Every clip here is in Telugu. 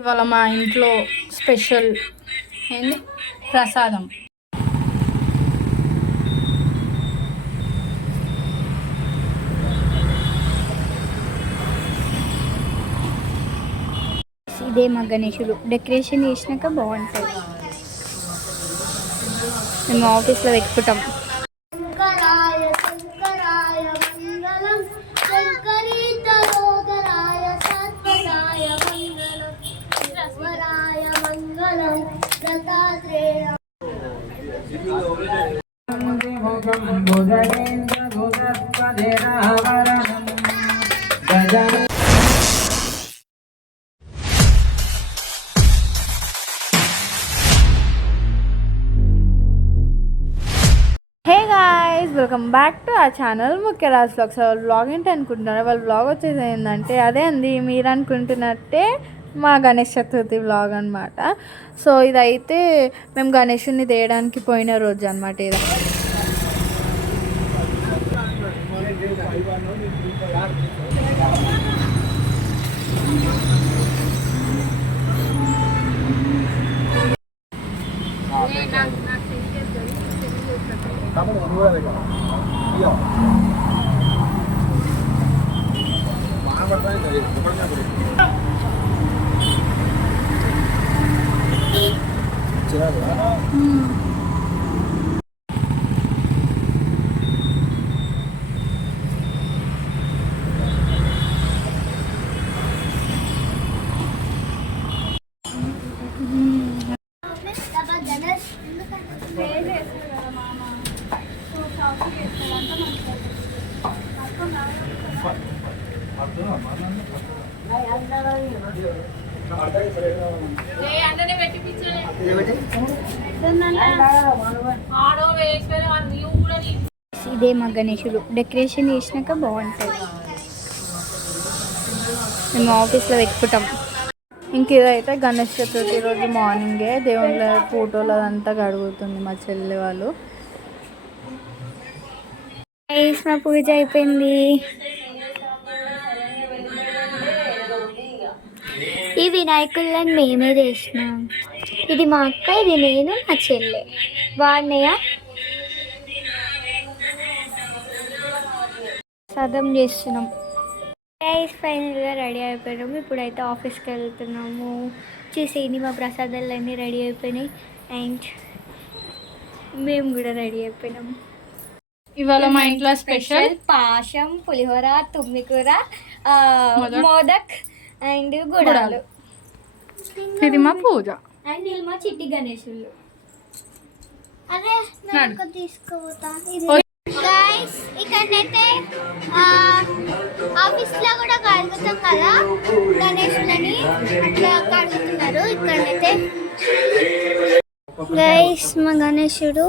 ఇవాళ మా ఇంట్లో స్పెషల్ ఏంది ప్రసాదం. ఇదే మా గణేశుడు డెకరేషన్ చేసినాక బాగుంటుంది. మేము ఆఫీస్లో పెట్టుకుంటాం. Hey guys, welcome back to ఆ ఛానల్ ముఖ్యరాజ్ వ్లాగ్స్. వాళ్ళు వ్లాగ్ ఏంటి అనుకుంటున్నారు? వాళ్ళు వ్లాగ్ వచ్చేసి ఏంటంటే అదే అండి, మీరు అనుకుంటున్నట్టే మా గణేష్ చతుర్థి వ్లాగ్ అనమాట. సో ఇదైతే మేము గణేషుని తేయడానికి పోయిన రోజు అనమాట. ఇది ఇదే మా గణేశుడు డెకరేషన్ చేసినాక బాగుంటుంది. మేము ఆఫీస్లో పెట్టుకుంటాం. ఇంక ఇదైతే గణేష్ చతుర్థి రోజు మార్నింగే దేవుళ్ళ ఫోటోలు అదంతా కడుగుతుంది మా చెల్లి వాళ్ళు. మా పూజ అయిపోయింది. ఈ వినాయకుళ్ళని మేమే చేసినాం. ఇది మా అక్క, ఇది నేను, మా చెల్లె. బాగున్నాయా? సదం చేస్తున్నాం. ఫైనల్గా రెడీ అయిపోయినాము. ఇప్పుడైతే ఆఫీస్కి వెళ్తున్నాము. చూసేయండి, మా ప్రసాదాలన్నీ రెడీ అయిపోయినాయి అండ్ మేము కూడా రెడీ అయిపోయినాము. ఇవాళ మా ఇంట్లో special Paasham, pulihora, తుమ్మికూర, modak and గుడాలు. ఇది మా పూజ అండ్ ఇది మా చిట్టి గణేశులు. ఇక్కడైతే ఆఫీస్ లో కూడా కడుగుతాం కదా గణేశులని, అట్లా కడుగుతున్నారు ఇక్కడైతే. గైస్, మా గణేశుడు.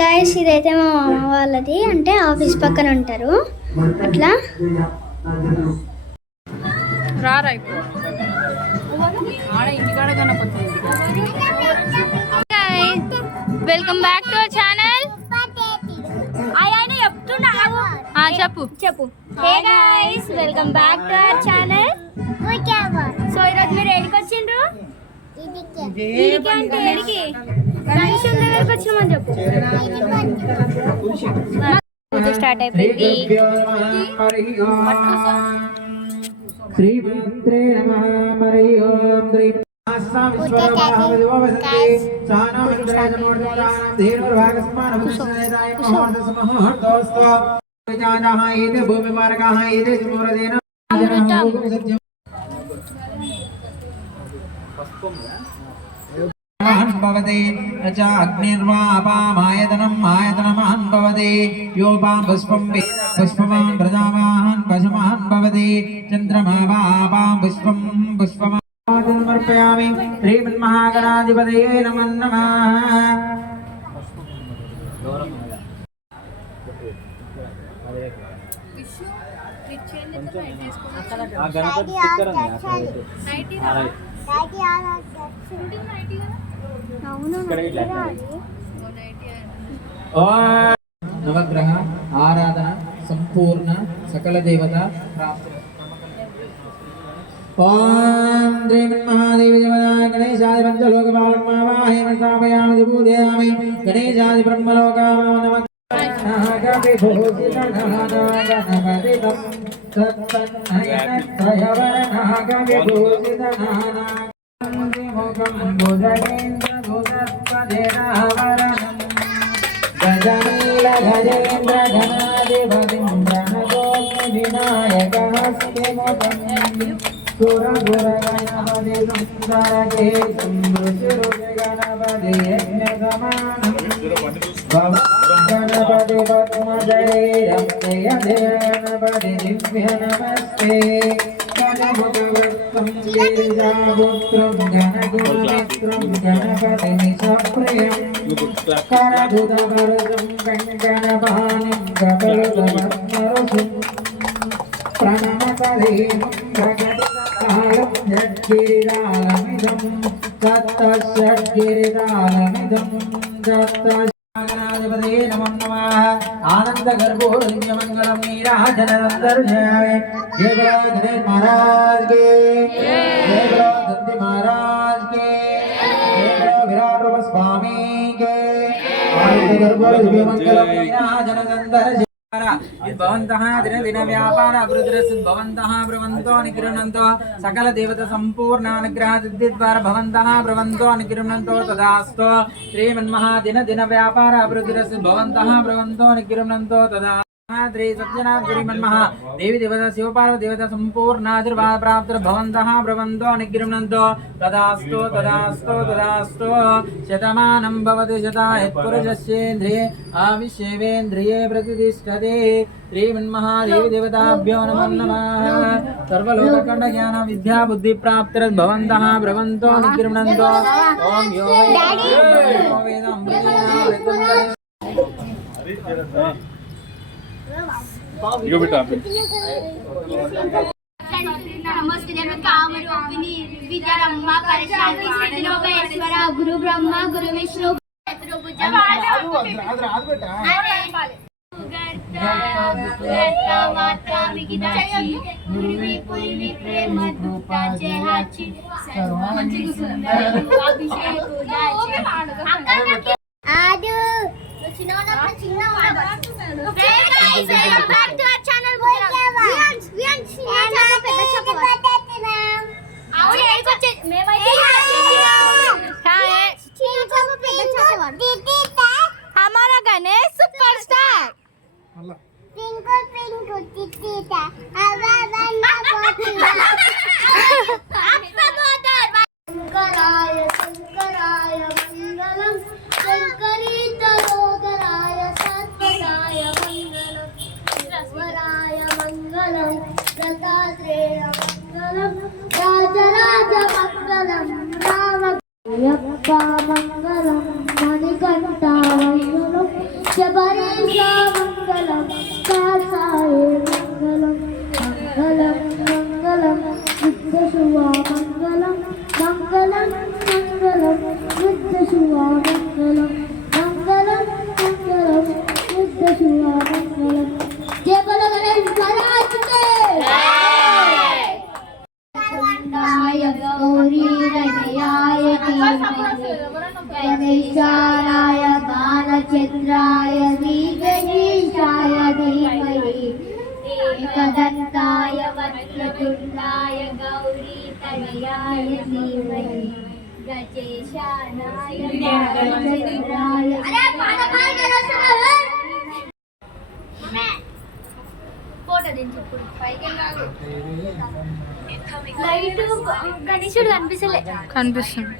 గైస్, ఇదైతే మా మామ వాళ్ళది, అంటే ఆఫీస్ పక్కన ఉంటారు అట్లా. Welcome back to our channel. చెప్పు చెప్పు. Hey guys, welcome back to our channel. So ఈరోజు మీరు ఎడికి వచ్చిండ్రు? ఇడికి అంటే ఎడికి? గణేశుని దగ్గరికి వచ్చినామని చెప్పు. పూజ స్టార్ట్ అయిపోయింది. అగ్నిర్వాపామాయతనం ఆయతనమాన్ భవతి యోపాం పుష్పం పుష్పమాన్ ప్రజావాన్ పశుమాన్ భవతి చంద్రమావాపాం పుష్పం పుష్పమాన్ సమర్పయామి. శ్రీమన్మహాగణాధిపతయే నమో నమః. నవగ్రహ ఆరాధన సంపూర్ణ सकल देवता प्राप्त। ओम श्रीमन्महादेवी देवताय गणेशाय पंचलोकपालकमावाहै स्थापयामि पूजयामि गणेशाय ब्रह्मलोकाय नागविभूषितनागणपतितं तत्तन्नयनत्रयवरनागविभूषितनानामुखं भुजगेन्द्रभुजत्वदेहावरणम् गजनीलगजेन्द्रघनाधिपतिं प्रणतोऽस्मि विनायकहस्तिमुखम् सुरगुरगणपति सुन्दरकेशं ऋषिरुचिगणपति यज्ञसमानम् गणपति पद्मजयं जय गणपति दिव्य नमस्ते गणमुखवृत्तं गिरिजापुत्रं गणगुरुमित्रं गणपति निशप्रियम् करधुतवरदं कङ्कणपाणिं कबलुतपद्मरुषिं प्रणमपदेवं प्रकटितकालं षड्गिरितालमिदं तत्तषड्गिरितालमिदं तत्तनाधिपते नमो नमः आनन्दगर्भोरलिङ्गमङ्गलं नीराजनन्दर्शयामि जय बोलो गणेश महाराज के जय बोलो दंती महाराज के जय बोलो विराट रूप स्वामी के आनन्दगर्भोरलिङ्गमङ्गलं नीराजनन्दर्शयामि भवन्तः दिन दिन व्यापार अभिवृद्धिर्भवन्तः ब्रवन्तो निगृह्णन्तो सकल देवता संपूर्ण अनुग्रह सिद्धिद्वारा भवन्तः ब्रवन्तो निगृह्णन्तो तदास्तु श्रीमन्महादिन दिन व्यापार अभिवृद्धिर्भवन्तः ब्रवन्तो निगृह्णन्तो तदा श्री सत्यनाथ श्रीमन्महा देवी देवता शिव पार्वती देवता संपूर्णादिर्वाद प्राप्तिर्भवन्तः ब्रवन्तो निगृह्णन्तो तदास्तु तदास्तु तदास्तु शतमानं भवति शताय पुरुषस्येन्द्रिये आविश्वेन्द्रिये प्रतिष्ठते श्रीमन्महादेवी देवताभ्यो नमो नमः सर्वलोककण्ड ज्ञान विद्या बुद्धि प्राप्तिर्भवन्तः ब्रवन्तो निगृह्णन्तो ओम यो वेदं इगो बेटा नमस्ते कामरूपिणी विद्यारम्भा परिशांति सिद्धिलोकेश्वर गुरु ब्रह्मा गुरु विष्णु माता मिगिदाची गुरुवी पुरी प्रेम रूपा जयाची सर्वांची सुंदर अभिषेक पूजाची आदु चिन्ना welcome back to our channel हमारा Ganesh superstar Twinkle twinkle titita avavana potila Shankaraya Shankaraya Mangalam Shankarita Rogaraya Satvataya Mangalam Shivaswaraya Mangalam Datatreya Mangalam Rajaraja Mangalam Ramayappa Mangalam Manikanta Mangalam Shabaresha Mangalam Kasaye Mangalam Mangalam Mangalam Vidyashuva Mangalam Mangalam Mangalam Vidyashuva Mangalam Mangalam Mangalam Vidyashuva Mangalam Jai Bolo Ganesh Maharaj Ki Jai Gauri Radhyaya Dhimani Ganeshaya Balachadraya Ganeshaya Dhimani Ekadantaya Vatratuldaya Gauri Tadayaya Dhimani Gajeshaya Balachadraya photo దించు పైకి లైట్ గణేశుడు కనిపిస్తలే కనిపిస్తుంది